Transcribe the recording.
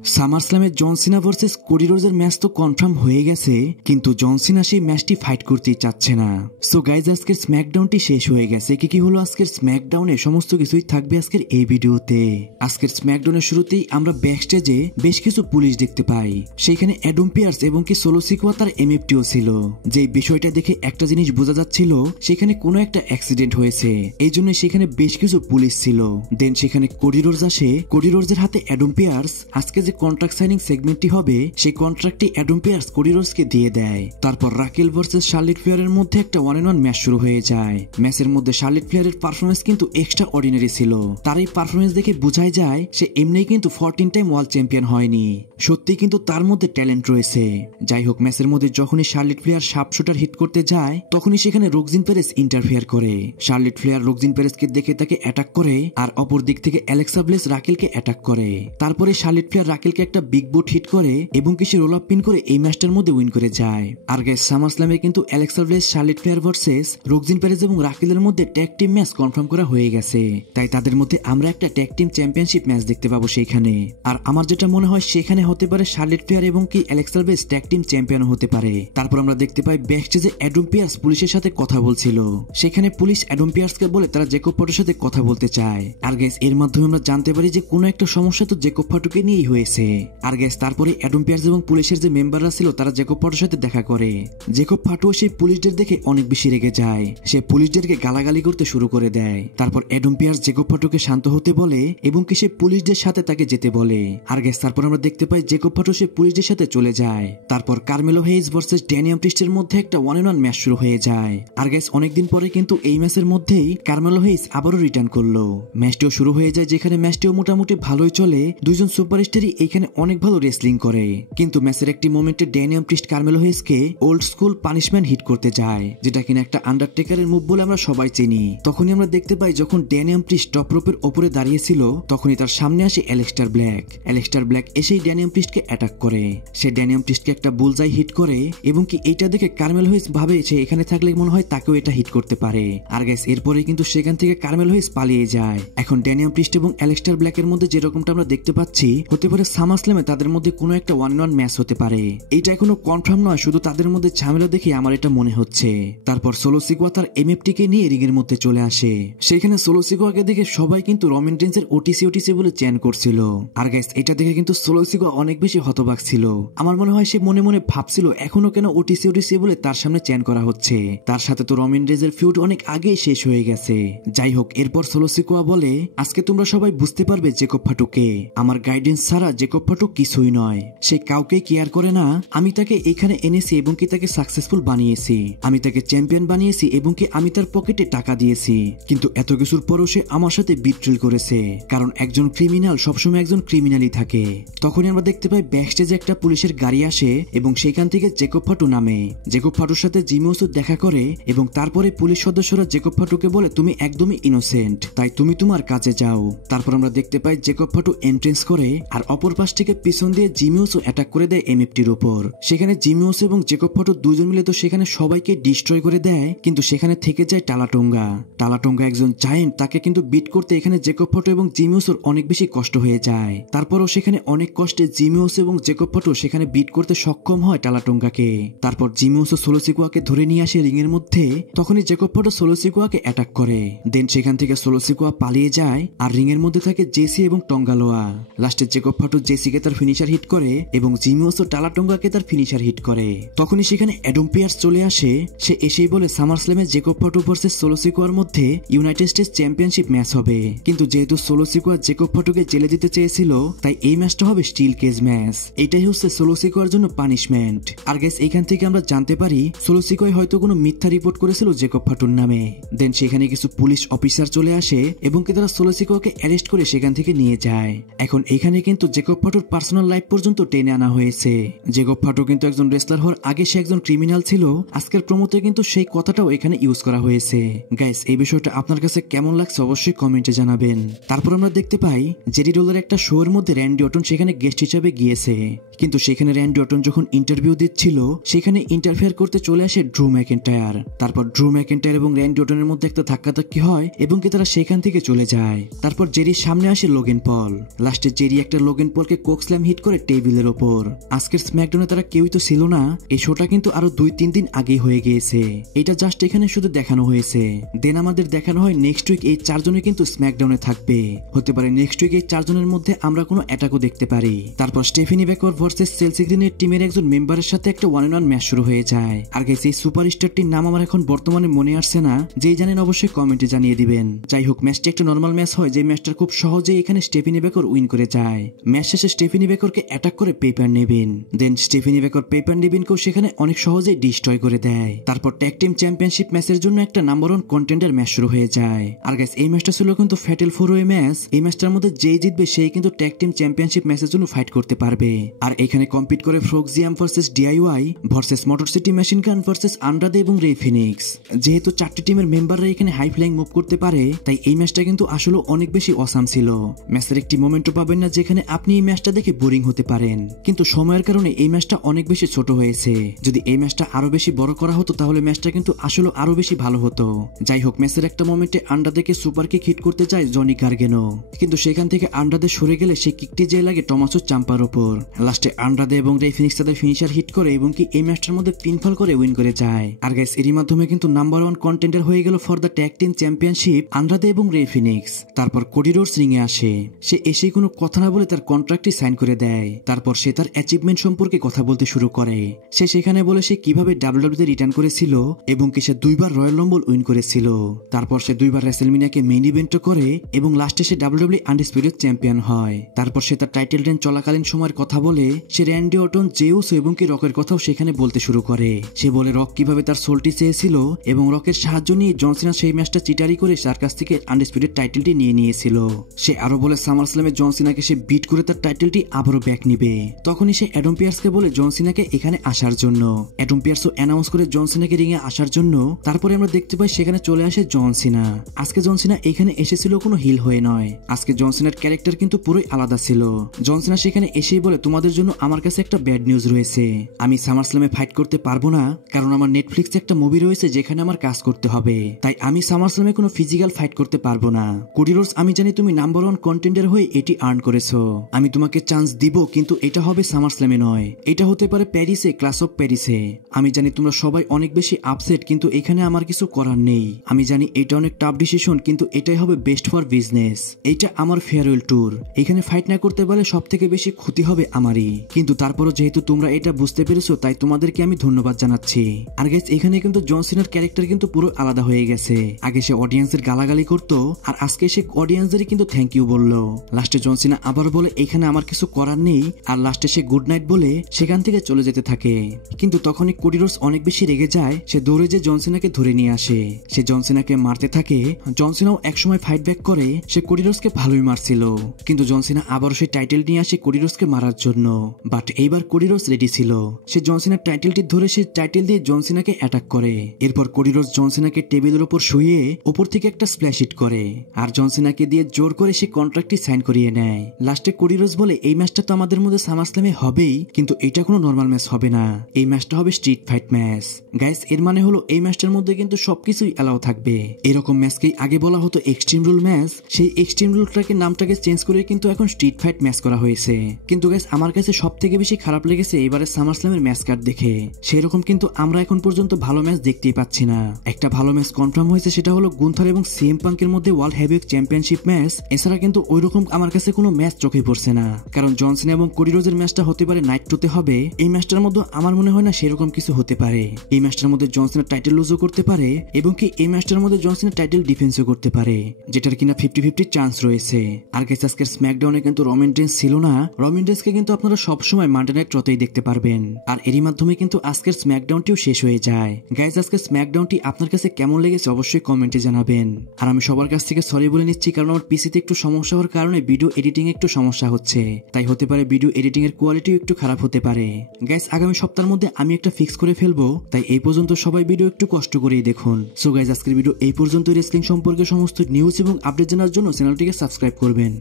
সামারস্ল্যামে জন সিনা versus Cody রোডসের match তো confirm হয়ে গেছে, কিন্তু জন সিনা সেই ম্যাচটি ফাইট করতেই চাচ্ছে না। সো গাইজ, আজকের স্ম্যাকডাউনটি শেষ হয়ে গেছে। কি হলো আজকের স্ম্যাকডাউনে সমস্ত কিছুই থাকবে আজকের এই ভিডিওতে। আজকের স্ম্যাকডাউনের শুরুতেই আমরা ব্যাকস্টেজে বেশ কিছু পুলিশ দেখতে পাই। সেখানে অ্যাডাম পিয়ার্স এবং কি সোলো সিকোয়া তার এমএফটিও ছিল। যে বিষয়টা দেখে একটা জিনিস বোঝা যাচ্ছিল, সেখানে কোনো একটা অ্যাক্সিডেন্ট হয়েছে, এই জন্য সেখানে বেশ কিছু পুলিশ ছিল। দেন সেখানে কোডি রোডস আসে। কোডি রোডসের হাতে অ্যাডাম পিয়ার্স আজকে যে কন্ট্রাক্ট সাইনিং সেগমেন্টটি হবে, সেই কন্ট্রাক্টটি অ্যাডাম পিয়ার্স কোডি রোডসকে দিয়ে দেয়। তারপর রাকেল ভার্সেস শার্লেট ফ্লেয়ারের মধ্যে একটা 1-on-1 ম্যাচ শুরু হয়ে যায়। ম্যাচের মধ্যে শার্লেট ফ্লেয়ারের পারফরমেন্স কিন্তু এক্সট্রা অর্ডিনারি ছিল। তার এই পারফরমেন্স দেখে বোঝাই যায় সে এমনিই কিন্তু 14 টাইম ওয়ার্ল্ড চ্যাম্পিয়ন হয়নি, সত্যি কিন্তু তার মধ্যে ট্যালেন্ট রয়েছে। যাই হোক, ম্যাচের মধ্যে যখনই Charlotte Flair sharp shooter hit করতে যায়, তখনই সেখানে রোকজিন পেরেস ইন্টারফেয়ার করে। শার্লেট ফ্লেয়ার রোকজিন পেরেসকে দেখে তাকে অ্যাটাক করে, আর অপর দিক থেকে অ্যালেক্সা ব্লেস রাকেলকে অ্যাটাক করে। তারপরে শার্লেট ফ্লেয়ার রাকেলকে একটা বিগ বুট হিট করে এবং কি সে রোল আপ পিন করে এই ম্যাচটার মধ্যে উইন করে যায়। আর গাইস, সামারস্ল্যামে কিন্তু Alexa Bliss, Charlotte Flair versus Roxanne Perez এবং রাকেলের মধ্যে ট্যাগ টিম ম্যাচ কনফার্ম করা হয়ে গেছে। তাই তাদের মধ্যে আমরা একটা ট্যাগ টিম চ্যাম্পিয়নশিপ ম্যাচ দেখতে পাবো সেখানে। আর আমার যেটা মনে হয়, সেখানে হতে পারে শার্লেট ফ্লেয়ার এবং কি Alexa bless tag team champion হতে পারে। তারপর আমরা দেখতে পাই ব্যাকস্টেজে অ্যাডাম পিয়ার্স পুলিশের সাথে কথা বলছিল। সেখানে পুলিশ অ্যাডাম পিয়ার্সকে বলে তারা জেকব ফাটোর সাথে কথা বলতে চায়। আর গাইস, এর মাধ্যমে আমরা জানতে পারি যে কোনো একটা সমস্যা তো জেকব ফাটোকে নিয়েই হয়েছে। আর গাইস, তারপরে অ্যাডাম পিয়ার্স এবং পুলিশের যে মেম্বাররা ছিল তারা জেকব ফাটোর সাথে দেখা করে। জেকব ফাটো সেই পুলিশদের দেখে অনেক বেশি রেগে যায়। সে পুলিশদেরকে গালাগালি করতে শুরু করে দেয়। তারপর অ্যাডাম পিয়ার্স জেকব ফাটোকে শান্ত হতে বলে এবং কি সে পুলিশদের সাথে তাকে যেতে বলে। আর গাইস, তারপর আমরা দেখতে পাই জেকব ফাটো সে পুলিশদের সাথে চলে যায়। তারপর কার্মেলো হেইজ ভার্সেস ড্যানিয়াম প্রিস্টের মধ্যে একটা 1-on-1 ম্যাচ শুরু হয়ে যায়। আর গাইস, অনেকদিন পরে কিন্তু এই ম্যাচের মধ্যেই কার্মেলো হেইজ আবারও রিটার্ন করলো। ম্যাচটিও শুরু হয়ে যায়, যেখানে ম্যাচটিও মোটামুটি ভালোই চলে। দুইজন সুপারস্টারই এখানে অনেক ভালো রেসলিং করে। কিন্তু ম্যাচের একটি মোমেন্টে ড্যানিয়াম প্রিস্ট কার্মেলো হেইজকে ওল্ড স্কুল পানিশমেন্ট হিট করতে যায়, যেটা কিনা একটা আন্ডারটেকারের মুভ বলে আমরা সবাই চিনি। তখনই আমরা দেখতে পাই যখন ড্যানিয়াম প্রিস্ট টপ রোপের ওপরে দাঁড়িয়েছিল, তখনই তার সামনে আসে অ্যালেক্সটার ব্ল্যাক। অ্যালেক্সটার ব্ল্যাক এসেই ড্যানিয়াম প্রিস্টকে অ্যাটাক করে। সে ড্যানিয়াম প্রিস্টকে একটা বুলজাই হিট করে এবং কি এইটা দেখে কার্মেলো হেইজ ভাবে সে এখানে থাকলে মনে হয় তাকেও এটা হিট করতে পারে। আর গাইস, এরপরে কিন্তু সেখান থেকে কার্মেলো হেইজ পালিয়ে যায়। এখন ড্যানিয়াম প্রিস্ট এবং অ্যালেক্সটার ব্ল্যাকের মধ্যে যেরকমটা আমরা দেখতে পাচ্ছি, হতে পারে সামারস্ল্যামে তাদের মধ্যে কোনো একটা 1-on-1 ম্যাচ হতে পারে। এটা এখনো কনফার্ম নয়, শুধু তাদের মধ্যে ঝামেলা দেখে আমার এটা মনে হচ্ছে। তারপর সোলো সিকোয়া তার এমএফটিকে নিয়ে রিং এর মধ্যে চলে আসে। সেখানে সোলো সিকোয়াকে দেখে সবাই কিন্তু রোমান রেইন্সের ওটিসি বলে চ্যান করছিল। আর গাইস, এটা দেখে কিন্তু সোলো সিকোয়া অনেক বেশি হতবাক ছিল। আমার মনে হয় সে মনে মনে ভাবছিল এখনো কেন ওটিসি বলে তার সামনে চ্যান করা হচ্ছে। তার সাথে তো রোমান রেইন্সের ফিউড অনেক আগেই শেষ হয়ে গেছে। যাই হোক, এরপর সোলো সিকোয়া বলে, আজকে তোমরা সবাই বুঝতে পারবে জেকব ফাটোকে। আমার গাইডেন্স ছাড়া জেকব ফাটো কিছুই নয়। সে কাউকে কেয়ার করে না। আমি তাকে এখানে এনেছি এবং কি তাকে সাকসেসফুল বানিয়েছি। আমি তাকে চ্যাম্পিয়ন বানিয়েছি এবং কি আমি তার পকেটে টাকা দিয়েছি। কিন্তু এত কিছুর পরও সে আমার সাথে বিট্রেল করেছে, কারণ একজন ক্রিমিনাল সবসময় একজন ক্রিমিনালই থাকে। তখনই আমরা দেখতে পাই ব্যাকস্টেজে একটা পুলিশের গাড়ি আসে এবং সেখান থেকে জেকব ফাটো নামে। জেকব ফাটোর সাথে জিমি উসো দেখা করে এবং তারপরে পুলিশ সদস্যরা জেকব ফাটোকে বলে তুমি একদমই ইনোসেন্ট, তাই তুমি তোমার কাজে যাও। তারপর আমরা দেখতে পাই জেকব ফাটো এন্ট্রেন্স করে, আর অপর পাশ থেকে পিছন দিয়ে জিমি উসো অ্যাটাক করে দেয় এমএফটির উপর। সেখানে জিমি উসো এবং জেকব ফাটো দুজন মিলে তো সেখানে সবাইকে ডিস্ট্রয় করে দেয়, কিন্তু সেখানে থেকে যায় টালাটোঙ্গা। টালাটোঙ্গা একজন জায়েন্ট, তাকে কিন্তু বিট করতে এখানে জেকব ফাটো এবং জিমি উসোর অনেক বেশি কষ্ট হয়ে যায়। তারপরও সেখানে অনেক কষ্টে জিমি উসো এবং জেকব ফাটো সেখানে বিট করতে সক্ষম হয় টালাটোঙ্গাকে। তারপর জিমি উসো সোলো সিকোয়াকে ধরে নিয়ে আসে রিং এর মধ্যে। তখনই জেকব ফাটো সোলো সিকোয়াকে অ্যাটাক করে। দেন সেখান থেকে সোলো সিকোয়া পালিয়ে যায়, আর রিং এর মধ্যে থাকে জেসি এবং টঙ্গালোয়া। লাস্টে জেকব ফাটো জেসিকে তার ফিনিশার হিট করে এবং জিমি উসো টালাটোঙ্গাকে তার ফিনিশার হিট করে। তখনই সেখানে অ্যাডাম পিয়ার্স চলে আসে। সে এসেই বলে সামারস্ল্যামে জেকব ফাটো ভার্সেস সোলো সিকোয়ার মধ্যে ইউনাইটেড স্টেটস চ্যাম্পিয়নশিপ ম্যাচ হবে। কিন্তু যেহেতু সোলো সিকোয়া জেকব ফাটোকে জেলে দিতে চেয়েছিল, তাই এই ম্যাচটা হবে স্টিল কেজ ম্যাচ। এটাই হচ্ছে সোলো সিকোয়ার জন্য পানিশমেন্ট। আর গাইস, এইখান থেকে আমরা জানতে পারি সোলো সিকোয়া হয়তো কোনো মিথ্যা রিপোর্ট করেছিল জেকব ফাটোর নামে। দেন সেখানে কিছু পুলিশ অফিসার চলে আসে এবং কি তারা সোলো সিকোয়াকে অ্যারেস্ট করে সেখান থেকে নিয়ে যায়। এখন এখানে কিন্তু জেকব ফাটোর পার্সোনাল লাইফ পর্যন্ত টেনে আনা হয়েছে। জেকব ফাটো কিন্তু একজন রেসলার হওয়ার আগে সে একজন ক্রিমিনাল ছিল। আজকের প্রমোতে কিন্তু সেই কথাটাও এখানে ইউজ করা হয়েছে। গাইস, এই বিষয়টা আপনার কাছে কেমন লাগছে অবশ্যই কমেন্টে জানাবেন। তারপর আমরা দেখতে পাই জেরি রোলার একটা শো এর মধ্যে র্যান্ডি অর্টন সেখানে গেস্ট হিসেবে গিয়েছে। কিন্তু সেখানে র্যান্ডি অর্টন যখন ইন্টারভিউ দিচ্ছিল, সেখানে ইন্টারফেয়ার করতে চলে আসে ড্রু ম্যাকইন্টায়ার। তারপর ড্রু ম্যাকইন্টায়ার এবং র্যান্ডি অর্টনের মধ্যে একটা ধাক্কাধাক্কি হয় এবং কি তারা সেখান থেকে চলে যায়। তারপর জেরির সামনে আসে লোগেন পল। লাস্টে জেরি একটা লোগেন লোগান পলকে কোক স্ল্যাম হিট করে টেবিলের ওপর। আজকের স্ম্যাকডাউনে তারা কেউই তো ছিল না, এই শোটা কিন্তু আরো 2-3 দিন আগেই হয়ে গিয়েছে, এটা জাস্ট এখানে শুধু দেখানো হয়েছে। দেন আমাদের দেখানো হয় নেক্সট উইক এই 4 জনে কিন্তু স্ম্যাকডাউনে থাকবে, হতে পারে নেক্সট উইক এই 4 জনের মধ্যে আমরা কোনো অ্যাটাকও দেখতে পারি। তারপর স্টেফেনি বেকর ভার্সেস চেলসি গ্রিনের টিমের একজন মেম্বারের সাথে একটা 1-on-1 ম্যাচ শুরু হয়ে যায়। আর গাইস এই সুপারস্টারটির নাম আমার এখন বর্তমানে মনে আসছে না, যেই জানেন অবশ্যই কমেন্টে জানিয়ে দিবেন। যাই হোক, ম্যাচটি একটা নর্মাল ম্যাচ হয়, যে ম্যাচটা খুব সহজেই এখানে স্টেফেনি বেকর উইন করে যায়। ম্যাচ শেষে স্টেফেনি বেকরকে অ্যাটাক করে পেপার নেবেন, দেন স্টেফেনি বেকর পেপার নেবেনকেও সেখানে অনেক সহজেই ডিস্ট্রয় করে দেয়। তারপর ট্যাগ টিম চ্যাম্পিয়নশিপ ম্যাচের জন্য একটা নাম্বার 1 কন্টেন্ডার ম্যাচ শুরু হয়ে যায়। আর গাইস এই ম্যাচটা ছিল কিন্তু ফ্যাটাল 4-ওয়ে ম্যাচ। এই ম্যাচটার মধ্যে যেই জিতবে সেই কিন্তু ট্যাগ টিম চ্যাম্পিয়নশিপ ম্যাচের জন্য ফাইট করতে পারবে। আর এখানে কম্পিট করে Fraxiom versus DIY versus motor city machine gun versus Andrade এবং রে ফিনিক্স। যেহেতু 4টি টিমের মেম্বাররা এখানে হাই ফ্লাইং মুভ করতে পারে, তাই এই ম্যাচটা কিন্তু আসলে অনেক বেশি অসাম ছিল। ম্যাচের একটি মোমেন্টও পাবেন না যেখানে আপনি এই ম্যাচটা দেখে বোরিং হতে পারেন, কিন্তু সময়ের কারণে এই ম্যাচটা অনেক বেশি ছোট হয়েছে। যদি এই ম্যাচটা আরো বেশি বড় করা হতো তাহলে ম্যাচটা কিন্তু আসলে আরো বেশি ভালো হতো। যাই হোক, ম্যাচের একটা মোমেন্টে আন্ড্রাদেকে সুপার কিক হিট করতে চায় জনি গার্গেনো, কিন্তু সেখান থেকে আন্ড্রাদে সরে গেলে সেই কিকটি যে লাগে টমাসো চাম্পার উপর। লাস্টে আন্ড্রাদে এবং রে ফিনিক্স তাদের ফিনিশার হিট করে এবং কি এই ম্যাচটার মধ্যে পিনফল করে উইন করে যায়। আর গাইস এরই মাধ্যমে কিন্তু নাম্বার 1 কন্টেন্ডার হয়ে গেল for the tag team championship Andrade এবং রে ফিনিক্স। তারপর কোডি রোডস রিং এ আসে, সে এসে কোনো কথা না বলে তার কন্ট্রাক্টটি সাইন করে দেয়। তারপর সে তার অ্যাচিভমেন্ট সম্পর্কে কথা বলতে শুরু করে। সে সেখানে বলে সে কিভাবে ডাব্লিউডাব্লিউতে রিটার্ন করেছিল এবং কি সে 2বার রয়্যাল রাম্বল উইন করেছিল। তারপর সে 2বার রেসলমেনিয়াকে মেইন ইভেন্ট করে এবং লাস্টে সে ডাব্লিউডাব্লিউ আনডিসপিউটেড চ্যাম্পিয়ন হয়। তারপর সে তার টাইটেল রেঞ্জ চলাকালীন সময়ের কথা বলে সে র্যান্ডি অর্টন, জেউস এবং কি রকের কথাও সেখানে বলতে শুরু করে। সে বলে রক কিভাবে তার সোলটি চেয়েছিল এবং রকের সাহায্য নিয়ে জন সিনা সেই ম্যাচটা চিটারি করে তার কাছ থেকে আনডিসপিউটেড টাইটেলটি নিয়ে নিয়েছিল। সে আরো বলে সামার স্ল্যামে জন সিনাকে সে বিট করে তার টাইটেলটি আবারও ব্যাক নিবে। তখনই সে অ্যাডম পিয়ার্সকে বলে জন সিনাকে এখানে আসার জন্য। অ্যাডম পিয়ার্সও অ্যানাউন্স করে জন সিনাকে রিংয়ে আসার জন্য। তারপরে আমরা দেখতে পাই সেখানে চলে আসে জন সিনা। আজকে জন সিনা এখানে এসেছিল কোনো হিল হয়ে নয়, আজকে জন সিনার ক্যারেক্টার কিন্তু পুরোই আলাদা ছিল। জন সিনা সেখানে এসেই বলে তোমাদের জন্য আমার কাছে একটা ব্যাড নিউজ রয়েছে, আমি সামার স্ল্যামে ফাইট করতে পারবো না, কারণ আমার নেটফ্লিক্সে একটা মুভি রয়েছে যেখানে আমার কাজ করতে হবে, তাই আমি সামার স্ল্যামে কোনো ফিজিক্যাল ফাইট করতে পারবো না। কোডি রোডস, আমি জানি তুমি নাম্বার 1 কন্টেন্ডার হয়ে এটি আর্ন করেছো, আমি তোমাকে চান্স দিব, কিন্তু এটা হবে সামার স্ল্যামে নয়, এটা হতে পারে প্যারিসে, ক্লাস অফ প্যারিসে। আমি জানি তোমরা সবাই অনেক বেশি আপসেট, কিন্তু এখানে আমার কিছু করার নেই। আমি জানি এটা অনেক টাফ ডিসিশন, কিন্তু এটাই হবে বেস্ট ফর বিজনেস। এইটা আমার ফেয়ারওয়েল ট্যুর, এখানে ফাইট না করতে পারলে সব থেকে বেশি ক্ষতি হবে আমারই, কিন্তু তারপরও যেহেতু তোমরা এটা বুঝতে পেরেছো তাই তোমাদেরকে আমি ধন্যবাদ জানাচ্ছি। আর গাইস এখানে কিন্তু জন সিনার ক্যারেক্টার কিন্তু পুরো আলাদা হয়ে গেছে। আগে সে অডিয়েন্সের গালাগালি করতো, আর আজকে সে অডিয়েন্সদেরই কিন্তু থ্যাংক ইউ বললো। লাস্টে জন সিনা আবার বলে এখানে আমার কিছু করার নেই, আর লাস্টে সে গুড নাইট বলে সেখান থেকে চলে যেতে থাকে। কিন্তু তখনই কোডি রোডস অনেক বেশি রেগে যায়, সে দৌড়ে যে জন সিনাকে ধরে নিয়ে আসে। সে জন সিনাকে মারতে থাকে। জন সিনাও একসময় ফাইট ব্যাক করে, সে কোডি রোডসকে ভালোই মারছিল, কিন্তু জন সিনা আবারও সেই টাইটেল নিয়ে আসে কোডি রোডসকে মারার জন্য। বাট এইবার কোডি রোডস রেডি ছিল, সে জন সিনার টাইটেলটি ধরে সে টাইটেল দিয়ে জন সিনাকে অ্যাটাক করে। এরপর কোডি রোডস জন সিনাকে টেবিলের উপর শুয়ে উপর থেকে একটা স্প্ল্যাশ হিট করে, আর জন সিনাকে দিয়ে জোর করে সে কন্ট্রাক্টটি সাইন করিয়ে নেয়। লাস্টে কোডি রোডস বলে এই ম্যাচটা তো আমাদের মধ্যে সামার স্ল্যামে হবেই, কিন্তু এটা কোনো নর্মাল ম্যাচ হবে না, এই ম্যাচটা হবে স্ট্রিট ফাইট ম্যাচ। গাইস এর মানে হলো এই ম্যাচটার মধ্যে কিন্তু সবকিছুই অ্যালাউ থাকবে। এরকম ম্যাচকেই আগে বলা হতো এক্সট্রিম রুল ম্যাচ, সেই এক্সট্রিম রুলটাকে নামটাকে চেঞ্জ করে কিন্তু এখন স্ট্রিট ফাইট ম্যাচ করা হয়েছে। কিন্তু গাইস আমার কাছে সব থেকে বেশি খারাপ লেগেছে এবারে সামার স্ল্যামের ম্যাচ কার্ড দেখে। সেরকম কিন্তু আমরা এখন পর্যন্ত ভালো ম্যাচ দেখতেই পাচ্ছি না। একটা ভালো ম্যাচ কনফার্ম হয়েছে, সেটা হলো গুন্থার এবং সিএম পাঙ্কের মধ্যে ওয়ার্ল্ড হেভিওয়েট চ্যাম্পিয়নশিপ ম্যাচ। এছাড়া কিন্তু ওইরকম আমার কাছে কোনো ম্যাচ চোখে পড়ছে না, কারণ জন সিনা এবং কোডি রোডসের ম্যাচটা হতে পারে নাইট টুতে হবে। এই ম্যাচটার মধ্যে আমার মনে হয় না সেরকম কিছু হতে পারে। এই ম্যাচটার মধ্যে জন সিনা টাইটেল লুজও করতে পারে এবং কি এই ম্যাচটার মধ্যে জন সিনা টাইটেল ডিফেন্সও করতে পারে, যেটার কিনা 50-50 চান্স রয়েছে। আর গাইস আজকের স্ম্যাকডাউনে কিন্তু রোমান রেইন্স ছিল না, রোমান রেইন্সকে কিন্তু আপনারা সবসময় মানডে নাইট রতেই দেখতে পারবেন। আর এরই মাধ্যমে কিন্তু আজকের স্ম্যাকডাউনটিও শেষ হয়ে যায়। গাইস আজকের স্ম্যাকডাউনটি আপনার কাছে কেমন লেগেছে অবশ্যই কমেন্টে জানাবেন। আর আমি সবার কাছ থেকে সরি বলে নিচ্ছি, কারণ আমার পিসিতে একটু সমস্যা হওয়ার কারণে ভিডিও এডিটিং একটু সমস্যা হচ্ছে, তাই হতে পারে ভিডিও এডিটিং এর কোয়ালিটিও একটু খারাপ হতে পারে। গাইস আগামী সপ্তাহের মধ্যে আমি একটা ফিক্স করে ফেলবো, তাই এই পর্যন্ত সবাই ভিডিও একটু কষ্ট করেই দেখুন। সো গাইস আজকের ভিডিও এই পর্যন্ত। রেসলিং সম্পর্কে সমস্ত নিউজ এবং আপডেট জানার জন্য চ্যানেলটিকে সাবস্ক্রাইব করবেন।